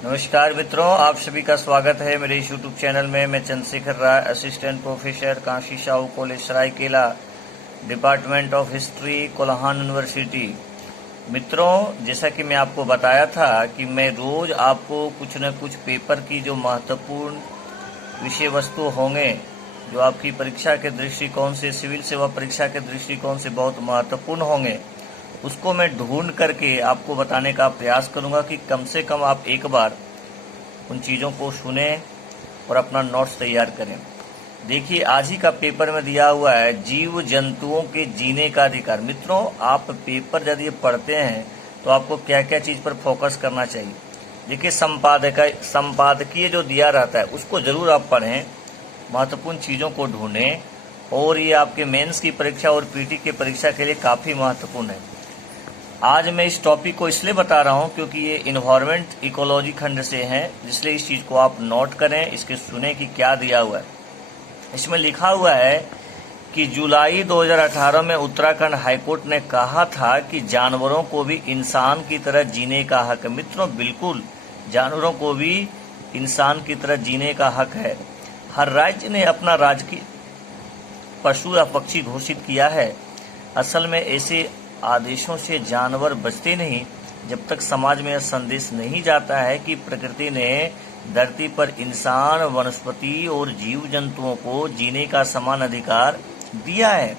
नमस्कार मित्रों, आप सभी का स्वागत है मेरे इस यूट्यूब चैनल में। मैं Chandrashekhar Rai, assistant professor, Kashi Sahu college Saraikela, department of history, Kolhan university. मित्रों, जैसा कि मैं आपको बताया था कि मैं रोज आपको कुछ न कुछ पेपर की जो महत्वपूर्ण विषय वस्तु होंगे, जो आपकी परीक्षा के दृष्टिकोण से, सिविल सेवा परीक्षा के दृष्टिकोण से बहुत महत्वपूर्ण होंगे, उसको मैं ढूंढ करके आपको बताने का प्रयास करूंगा कि कम से कम आप एक बार उन चीज़ों को सुने और अपना नोट्स तैयार करें। देखिए, आज ही का पेपर में दिया हुआ है जीव जंतुओं के जीने का अधिकार। मित्रों, आप पेपर यदि पढ़ते हैं तो आपको क्या क्या चीज़ पर फोकस करना चाहिए। देखिए, संपादकीय जो दिया रहता है उसको जरूर आप पढ़ें, महत्वपूर्ण चीज़ों को ढूंढें, और ये आपके मेंस की परीक्षा और पीटी की परीक्षा के लिए काफ़ी महत्वपूर्ण है। आज मैं इस टॉपिक को इसलिए बता रहा हूं क्योंकि ये इन्वायरमेंट इकोलॉजी खंड से है, इसलिए इस चीज़ को आप नोट करें, इसके सुने कि क्या दिया हुआ है। इसमें लिखा हुआ है कि जुलाई 2018 में उत्तराखंड हाईकोर्ट ने कहा था कि जानवरों को भी इंसान की तरह जीने का हक है। मित्रों, बिल्कुल जानवरों को भी इंसान की तरह जीने का हक है। हर राज्य ने अपना राजकीय पशु या पक्षी घोषित किया है। असल में ऐसे आदेशों से जानवर बचते नहीं जब तक समाज में यह संदेश नहीं जाता है कि प्रकृति ने धरती पर इंसान, वनस्पति और जीव जंतुओं को जीने का समान अधिकार दिया है।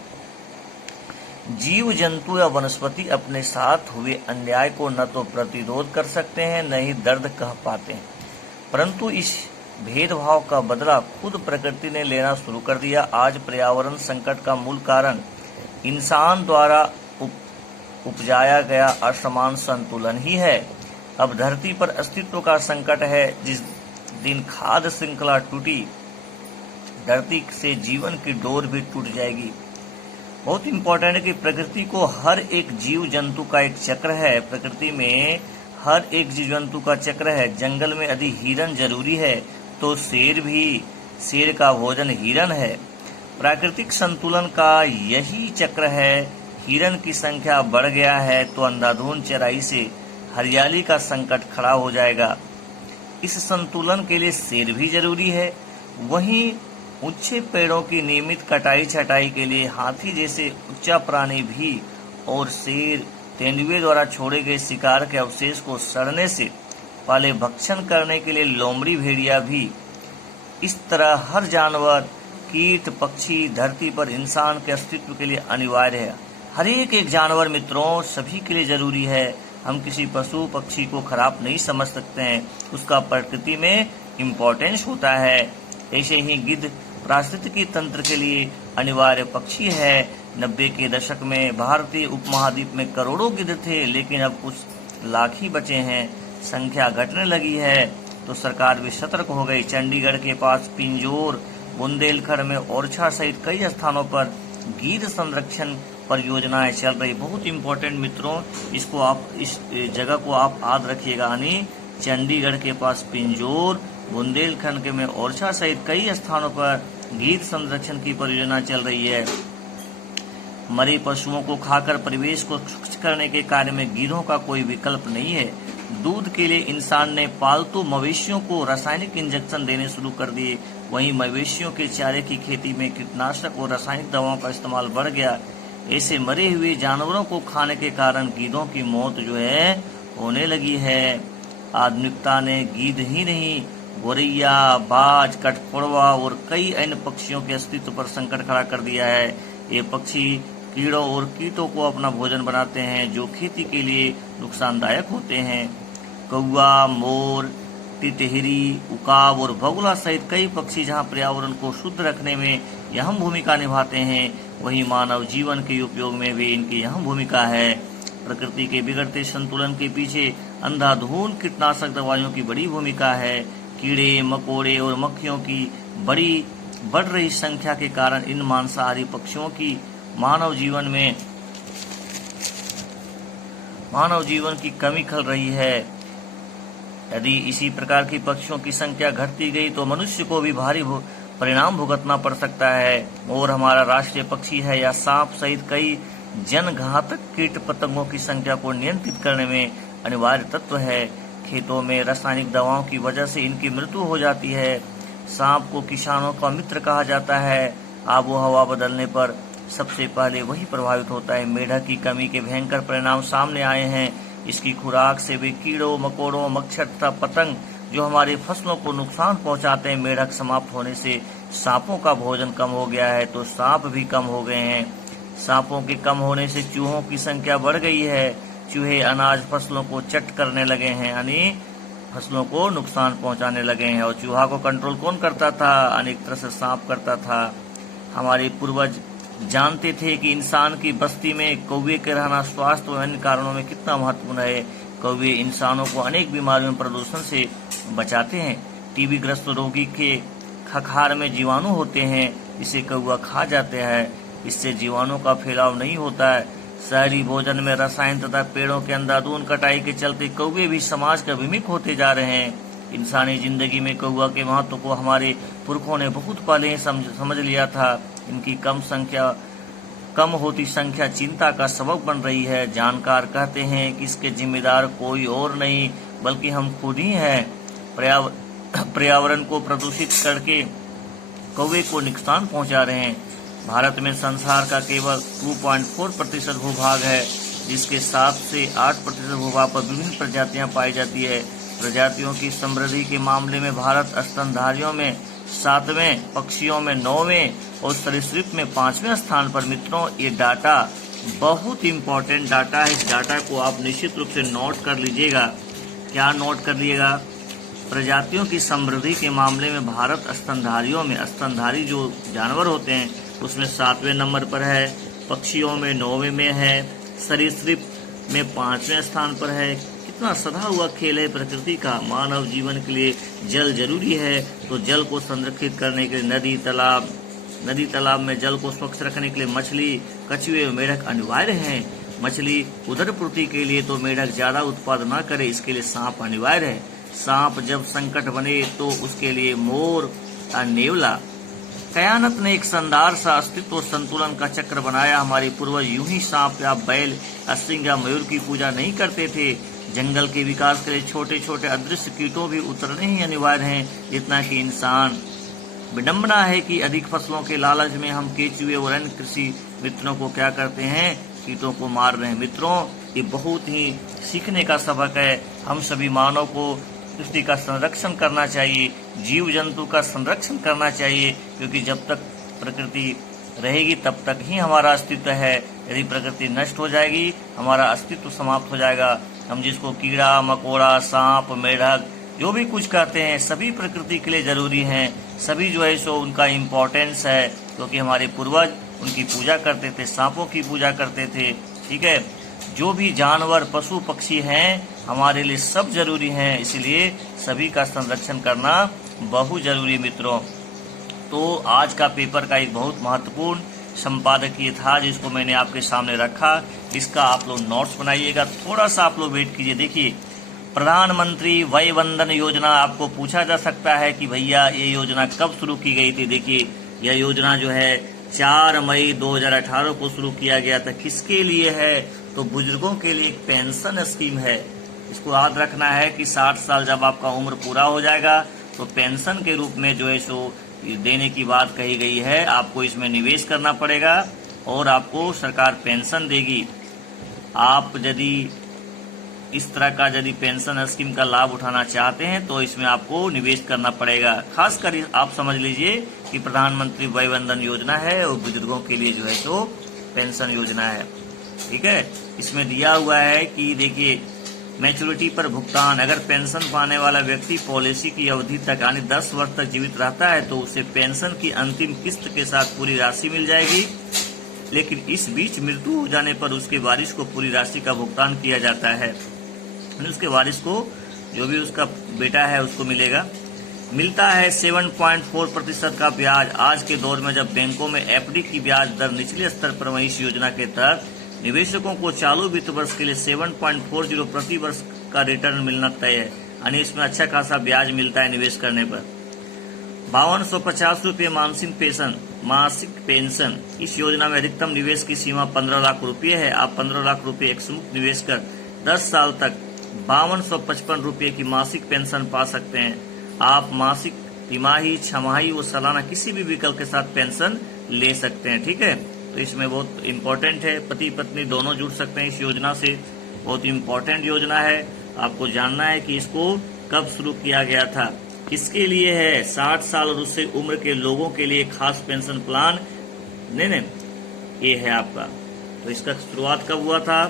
जीव जंतु या वनस्पति अपने साथ हुए अन्याय को न तो प्रतिरोध कर सकते हैं, न ही दर्द कह पाते हैं, परंतु इस भेदभाव का बदला खुद प्रकृति ने लेना शुरू कर दिया। आज पर्यावरण संकट का मूल कारण इंसान द्वारा उपजाया गया असमान संतुलन ही है। अब धरती पर अस्तित्व का संकट है। जिस दिन खाद्य श्रृंखला टूटी, धरती से जीवन की डोर भी टूट जाएगी। बहुत इंपॉर्टेंट है कि प्रकृति को हर एक जीव जंतु का एक चक्र है। प्रकृति में हर एक जीव जंतु का चक्र है। जंगल में यदि हिरन जरूरी है तो शेर का भोजन हिरन है। प्राकृतिक संतुलन का यही चक्र है। हिरन की संख्या बढ़ गया है तो अंधाधुंध चराई से हरियाली का संकट खड़ा हो जाएगा। इस संतुलन के लिए शेर भी जरूरी है। वहीं ऊंचे पेड़ों की नियमित कटाई छटाई के लिए हाथी जैसे ऊंचा प्राणी भी, और शेर तेंदुए द्वारा छोड़े गए शिकार के अवशेष को सड़ने से पहले भक्षण करने के लिए लोमड़ी भेड़िया भी। इस तरह हर जानवर, कीट, पक्षी धरती पर इंसान के अस्तित्व के लिए अनिवार्य है। हर एक जानवर मित्रों सभी के लिए जरूरी है। हम किसी पशु पक्षी को खराब नहीं समझ सकते हैं, उसका प्रकृति में इम्पोर्टेंस होता है। ऐसे ही गिद्ध पारिस्थितिकी तंत्र के लिए अनिवार्य पक्षी है। 90 के दशक में भारतीय उपमहाद्वीप में करोड़ों गिद्ध थे, लेकिन अब कुछ लाख ही बचे हैं। संख्या घटने लगी है तो सरकार भी सतर्क हो गई। चंडीगढ़ के पास पिंजौर, बुंदेलखंड में ओरछा सहित कई स्थानों पर गिद्ध संरक्षण परियोजनाएं चल रही। बहुत इंपॉर्टेंट मित्रों, इसको आप इस जगह को आप याद रखिएगा। यानी चंडीगढ़ के पास पिंजौर, बुंदेलखंड के में ओरछा सहित कई स्थानों पर गिद्ध संरक्षण की परियोजना चल रही है। मरे पशुओं को खाकर परिवेश को स्वच्छ करने के कार्य में गिद्धों का कोई विकल्प नहीं है। दूध के लिए इंसान ने पालतू मवेशियों को रासायनिक इंजेक्शन देने शुरू कर दिए। वहीं मवेशियों के चारे की खेती में कीटनाशक और रासायनिक दवाओं का इस्तेमाल बढ़ गया। ऐसे मरे हुए जानवरों को खाने के कारण गिद्धों की मौत जो है होने लगी है। आधुनिकता ने गिद्ध ही नहीं, गोरैया, बाज, कठफोड़वा और कई अन्य पक्षियों के अस्तित्व पर संकट खड़ा कर दिया है। ये पक्षी कीड़ों और कीटों को अपना भोजन बनाते हैं, जो खेती के लिए नुकसानदायक होते हैं। कौवा, मोर, टिटहिरी, उकाब और बगुला सहित कई पक्षी जहां पर्यावरण को शुद्ध रखने में अहम भूमिका निभाते हैं, वहीं मानव जीवन के उपयोग में भी इनकी अहम भूमिका है। प्रकृति के बिगड़ते संतुलन के पीछे अंधाधुंध कीटनाशक दवाइयों की बड़ी भूमिका है। कीड़े मकोड़े और मक्खियों की बढ़ रही संख्या के कारण इन मांसाहारी पक्षियों की मानव जीवन की कमी खल रही है। यदि इसी प्रकार की पक्षियों की संख्या घटती गई तो मनुष्य को भी भारी परिणाम भुगतना पड़ सकता है। मोर हमारा राष्ट्रीय पक्षी है, या सांप सहित कई जनघातक कीट पतंगों की संख्या को नियंत्रित करने में अनिवार्य तत्व है। खेतों में रासायनिक दवाओं की वजह से इनकी मृत्यु हो जाती है। सांप को किसानों का मित्र कहा जाता है। आबो हवा बदलने पर सबसे पहले वही प्रभावित होता है। मेढक की कमी के भयंकर परिणाम सामने आए हैं। इसकी खुराक से वे कीड़ों मकोड़ों मच्छर तथा पतंग जो हमारी फसलों को नुकसान पहुंचाते हैं, मेढक समाप्त होने से सांपों का भोजन कम हो गया है, तो सांप भी कम हो गए हैं। सांपों के कम होने से चूहों की संख्या बढ़ गई है। चूहे अनाज फसलों को चट करने लगे हैं, यानी फसलों को नुकसान पहुंचाने लगे हैं। और चूहा को कंट्रोल कौन करता था? अनेक तरह से सांप करता था। हमारे पूर्वज जानते थे कि इंसान की बस्ती में कौवे के रहना स्वास्थ्य और अन्य कारणों में कितना महत्वपूर्ण है। कौवे इंसानों को अनेक बीमारियों प्रदूषण से बचाते हैं। टीबी ग्रस्त रोगी के खखार में जीवाणु होते हैं, इसे कौवा खा जाते हैं। इससे जीवाणु का फैलाव नहीं होता है। शहरी भोजन में रसायन तथा पेड़ों के अंधाधुंध कटाई के चलते कौवे भी समाज का विमुख होते जा रहे हैं। इंसानी जिंदगी में कौवा के महत्व को हमारे पुरखों ने बहुत पहले ही समझ लिया था। इनकी कम होती संख्या चिंता का सबब बन रही है। जानकार कहते हैं कि इसके जिम्मेदार कोई और नहीं बल्कि हम खुद ही हैं। पर्यावरण को प्रदूषित करके कौवे को नुकसान पहुंचा रहे हैं। भारत में संसार का केवल 2.4% भूभाग है, जिसके 7 से 8% भूभाग पर विभिन्न प्रजातियां पाई जाती है। प्रजातियों की समृद्धि के मामले में भारत स्तनधारियों में 7वें, पक्षियों में 9वें और सरीसृप में 5वें स्थान पर। मित्रों, ये डाटा बहुत इम्पोर्टेंट डाटा है। इस डाटा को आप निश्चित रूप से नोट कर लीजिएगा। क्या नोट कर लीजिएगा? प्रजातियों की समृद्धि के मामले में भारत स्तनधारियों में, स्तनधारी जो जानवर होते हैं उसमें 7वें नंबर पर है, पक्षियों में 9वें में है, सरीसृप में 5वें स्थान पर है। कितना सधा हुआ खेल है प्रकृति का। मानव जीवन के लिए जल जरूरी है, तो जल को संरक्षित करने के लिए नदी तालाब में जल को स्वच्छ रखने के लिए मछली, कछुए और मेढक अनिवार्य हैं। मछली उदर पूर्ति के लिए तो मेढक ज्यादा उत्पाद न करे, इसके लिए सांप अनिवार्य है। सांप जब संकट बने तो उसके लिए मोर और नेवला। कयानत ने एक शानदार सा अस्तित्व और संतुलन का चक्र बनाया। हमारे पूर्वज यूं ही सांप या बैल, सिंह या मयूर की पूजा नहीं करते थे। जंगल के विकास के लिए छोटे छोटे अदृश्य कीटों भी उतरने ही अनिवार्य हैं, जितना कि इंसान। विडंबना है कि अधिक फसलों के लालच में हम केचुए और अन्य कृषि मित्रों को क्या करते हैं? कीटों को मार रहे हैं। मित्रों, ये बहुत ही सीखने का सबक है। हम सभी मानव को पृथ्वी का संरक्षण करना चाहिए, जीव जंतु का संरक्षण करना चाहिए, क्योंकि जब तक प्रकृति रहेगी तब तक ही हमारा अस्तित्व है। यदि प्रकृति नष्ट हो जाएगी, हमारा अस्तित्व समाप्त हो जाएगा। हम जिसको कीड़ा मकोड़ा, सांप, मेढक जो भी कुछ कहते हैं, सभी प्रकृति के लिए जरूरी हैं। सभी जो है सो उनका इम्पोर्टेंस है, क्योंकि हमारे पूर्वज उनकी पूजा करते थे, सांपों की पूजा करते थे। ठीक है, जो भी जानवर पशु पक्षी हैं हमारे लिए सब जरूरी हैं, इसलिए सभी का संरक्षण करना बहुत जरूरी। मित्रों, तो आज का पेपर का एक बहुत महत्वपूर्ण संपादकीय था जिसको मैंने आपके सामने रखा। इसका आप लोग नोट्स बनाइएगा। थोड़ा सा आप लोग वेट कीजिए। देखिए, प्रधानमंत्री वय वंदन योजना आपको पूछा जा सकता है कि भैया ये योजना कब शुरू की गई थी। देखिए, यह योजना जो है 4 मई 2018 को शुरू किया गया था। किसके लिए है? तो बुजुर्गों के लिए एक पेंशन स्कीम है। इसको याद रखना है कि 60 साल जब आपका उम्र पूरा हो जाएगा तो पेंशन के रूप में जो है सो देने की बात कही गई है। आपको इसमें निवेश करना पड़ेगा और आपको सरकार पेंशन देगी। आप यदि इस तरह का यदि पेंशन स्कीम का लाभ उठाना चाहते हैं तो इसमें आपको निवेश करना पड़ेगा। खासकर आप समझ लीजिए कि प्रधानमंत्री वय वंदन योजना है और बुजुर्गों के लिए जो है सो पेंशन योजना है। ठीक है, इसमें दिया हुआ है कि देखिए, मैच्योरिटी पर भुगतान। अगर पेंशन पाने वाला व्यक्ति पॉलिसी की अवधि तक यानी 10 वर्ष तक जीवित रहता है तो उसे पेंशन की अंतिम किस्त के साथ पूरी राशि मिल जाएगी। लेकिन इस बीच मृत्यु हो जाने पर उसके वारिस को पूरी राशि का भुगतान किया जाता है। उसके वारिस को जो भी उसका बेटा है उसको मिलता है 7.4% का ब्याज। आज के दौर में जब बैंकों में एफडी की ब्याज दर निचले स्तर पर, वहीं इस योजना के तहत निवेशकों को चालू वित्त वर्ष के लिए 7.40 प्रति वर्ष का रिटर्न मिलना तय है। यानी इसमें अच्छा खासा ब्याज मिलता है निवेश करने पर। 5250 रुपये मासिक पेंशन। इस योजना में अधिकतम निवेश की सीमा 15 लाख रुपये है। आप 15 लाख रुपये एक मुक्त निवेश कर 10 साल तक ₹5255 की मासिक पेंशन पा सकते हैं। आप मासिक, तिमाही, छमाही व सालाना किसी भी विकल्प के साथ पेंशन ले सकते हैं। ठीक है, तो इसमें बहुत इम्पोर्टेंट है, पति पत्नी दोनों जुड़ सकते हैं इस योजना से। बहुत इम्पोर्टेंट योजना है, आपको जानना है कि इसको कब शुरू किया गया था, किसके लिए है। 60 साल और उससे उम्र के लोगों के लिए खास पेंशन प्लान नहीं ये है आपका। तो इसका शुरुआत कब हुआ था?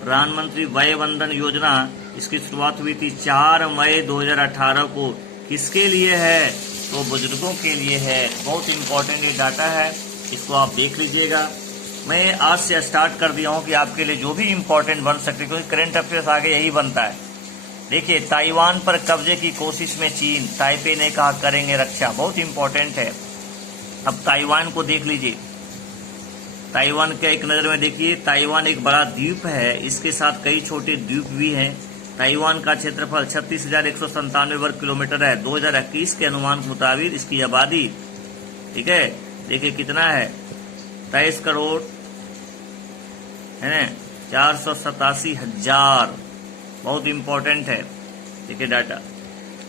प्रधानमंत्री वय वंदन योजना, इसकी शुरुआत हुई थी 4 मई 2018 को। किसके लिए है? तो बुजुर्गों के लिए है। बहुत इंपॉर्टेंट ये डाटा है, इसको आप देख लीजिएगा। मैं आज से स्टार्ट कर दिया हूँ कि आपके लिए जो भी इम्पोर्टेंट बन सकते, क्योंकि करंट अफेयर्स आगे यही बनता है। देखिए, ताइवान पर कब्जे की कोशिश में चीन, ताइपे ने कहा करेंगे रक्षा। बहुत इंपॉर्टेंट है। अब ताइवान को देख लीजिए, ताइवान के एक नजर में देखिए। ताइवान एक बड़ा द्वीप है, इसके साथ कई छोटे द्वीप भी हैं। ताइवान का क्षेत्रफल 36,197 वर्ग किलोमीटर है। 2021 के अनुमान के मुताबिक इसकी आबादी, ठीक है, देखिए कितना है, 23 करोड़ है ना, 487,000। बहुत इंपॉर्टेंट है, देखिए डाटा।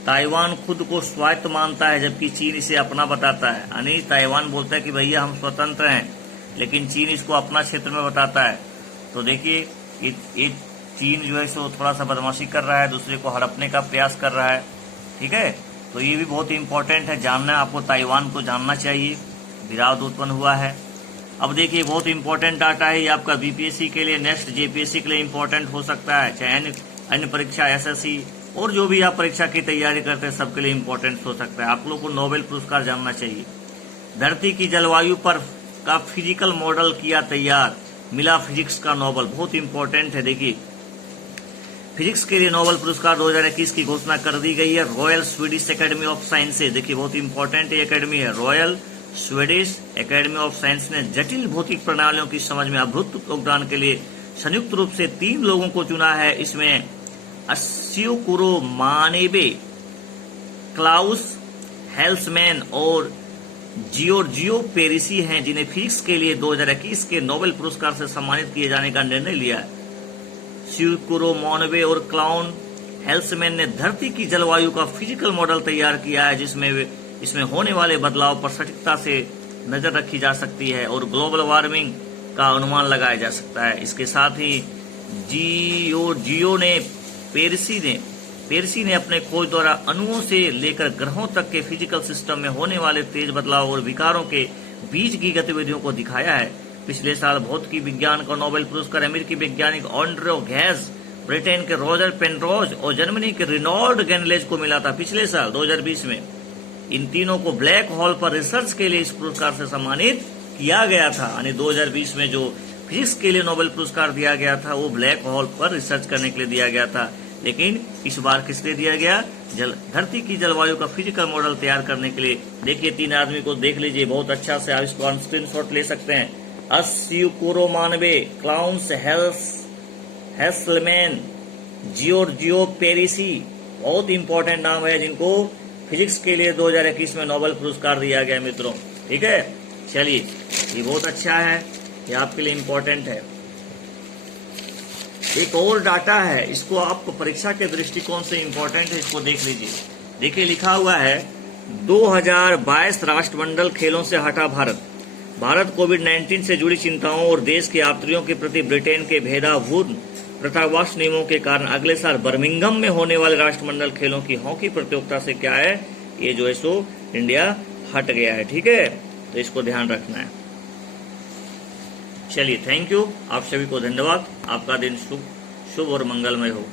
ताइवान खुद को स्वायत्त मानता है, जबकि चीन इसे अपना बताता है। यानी ताइवान बोलता है कि भैया हम स्वतंत्र हैं, लेकिन चीन इसको अपना क्षेत्र में बताता है। तो देखिए, ये चीन जो है सो थोड़ा सा बदमाशी कर रहा है, दूसरे को हड़पने का प्रयास कर रहा है। ठीक है, तो ये भी बहुत इंपॉर्टेंट है, जानना है आपको। ताइवान को जानना चाहिए, विवाद उत्पन्न हुआ है। अब देखिए, बहुत इंपॉर्टेंट डाटा है ये आपका बीपीएससी के लिए, नेक्स्ट जेपीएससी के लिए इंपॉर्टेंट हो सकता है, चाहे अन्य परीक्षा, एसएससी और जो भी आप परीक्षा की तैयारी करते हैं सबके लिए इंपॉर्टेंट हो सकता है। आप लोगों को नोबेल पुरस्कार जानना चाहिए। धरती की जलवायु पर का फिजिकल मॉडल किया तैयार, मिला फिजिक्स का नोबेल। बहुत इंपॉर्टेंट है। देखिए, फिजिक्स के लिए नोबेल पुरस्कार 2021 की घोषणा कर दी गई है। Royal Swedish academy of sciences, देखिए बहुत इंपॉर्टेंट एकेडमी है, royal Swedish academy of science ने जटिल भौतिक प्रणालियों की समझ में अभूतपूर्व योगदान के लिए संयुक्त रूप से 3 लोगों को चुना है। इसमें अस्यूकुरो मानेबे, क्लाउस हेल्समैन और जियोर्जियो पेरिसी हैं, जिन्हें फिजिक्स के लिए 2021 के नोबेल पुरस्कार से सम्मानित किए जाने का निर्णय लिया है। स्यूकुरो मानेबे और क्लाउन हेल्समैन ने धरती की जलवायु का फिजिकल मॉडल तैयार किया है, जिसमें इसमें होने वाले बदलाव पर सटीकता से नजर रखी जा सकती है और ग्लोबल वार्मिंग का अनुमान लगाया जा सकता है। इसके साथ ही जियो ने पेरिसी ने अपने खोज द्वारा अणुओं से लेकर ग्रहों तक के फिजिकल सिस्टम में होने वाले तेज बदलाव और विकारों के बीच की गतिविधियों को दिखाया है। पिछले साल भौतिकी विज्ञान का नोबेल पुरस्कार अमेरिकी वैज्ञानिक एंड्रयू गैस, ब्रिटेन के रॉजर पेनरोज और जर्मनी के रिनॉल्ड गैनलेज को मिला था पिछले साल 2020 में। इन तीनों को ब्लैक होल पर रिसर्च के लिए इस पुरस्कार से सम्मानित किया गया था। यानी 2020 में जो फिजिक्स के लिए नोबेल पुरस्कार दिया गया था वो ब्लैक होल पर रिसर्च करने के लिए दिया गया था, लेकिन इस बार किस लिए दिया गया? धरती की जलवायु का फिजिकल मॉडल तैयार करने के लिए। देखिए, 3 आदमी को देख लीजिए बहुत अच्छा से, आप इसको स्क्रीनशॉट ले सकते हैं। अस्यूकुरो मानवे, क्लाउस हेल्समैन, जियोर्जियो पेरिसी, बहुत इंपॉर्टेंट नाम है जिनको फिजिक्स के लिए 2021 में नोबेल पुरस्कार दिया गया मित्रों। ठीक है, चलिए, ये बहुत अच्छा है, ये आपके लिए इंपॉर्टेंट है। एक और डाटा है, इसको आपको परीक्षा के दृष्टिकोण से इंपॉर्टेंट है, इसको देख लीजिए। देखिए, लिखा हुआ है 2022 राष्ट्रमंडल खेलों से हटा भारत। भारत कोविड-19 से जुड़ी चिंताओं और देश के यात्रियों के प्रति ब्रिटेन के भेदभावपूर्ण प्रथावास नियमों के कारण अगले साल बर्मिंघम में होने वाले राष्ट्रमंडल खेलों की हॉकी प्रतियोगिता से क्या है, ये जो है सो इंडिया हट गया है। ठीक है, तो इसको ध्यान रखना है। चलिए, थैंक यू, आप सभी को धन्यवाद। आपका दिन शुभ और मंगलमय हो।